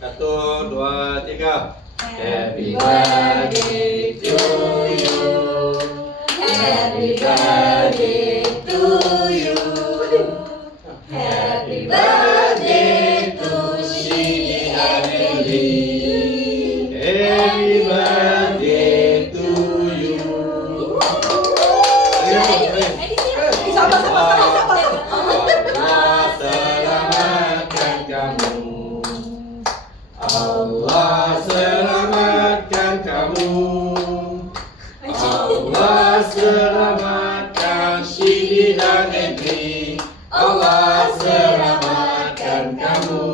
Satu, dua, tiga. Happy birthday to you. Happy birthday to you. Happy birthday to Shidi Adeli. Happy birthday to you. Allah selamatkan kamu. Allah selamatkan kamu. Allah selamatkan Shidi dan Edri. Allah selamatkan kamu.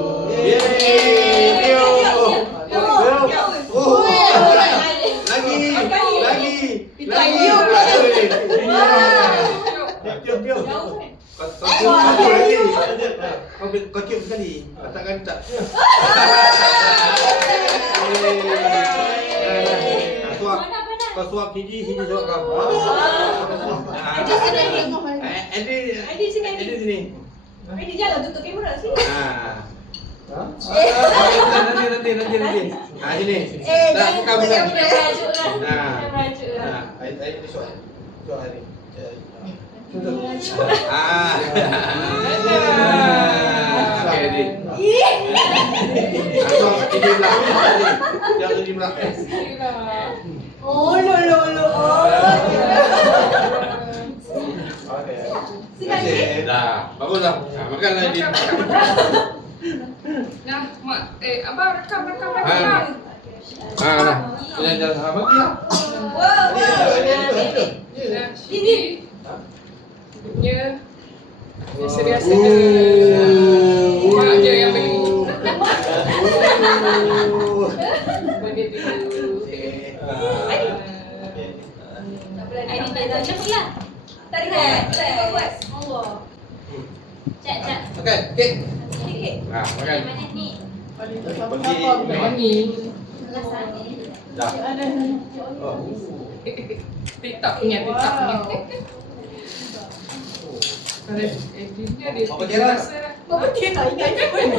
Kau cium sekali. Katakan tak. Kau suap hiji suap kamu. Edi sini. Edi jangan tutup kamera sini. Nanti. Sini. Tak buka. Ayo suap hari. Okey, Edi. Ini belakang. Jangan di belakang. Oh, lo. Dah, bagus dah. Makan lagi. Nah, mak, abang rekam. Dah. Jangan apa dia? Ini. Ya. Biasa-biasa je. Mak je yang beli. Bagi dulu. Cepatlah. Tarik buat. Allah. Makan, kek. Sikit. Makan. Wangi. Dah. TikTok punya. Kalau edinya dia Apa dia? rasa. Apa dia nak ingat pun.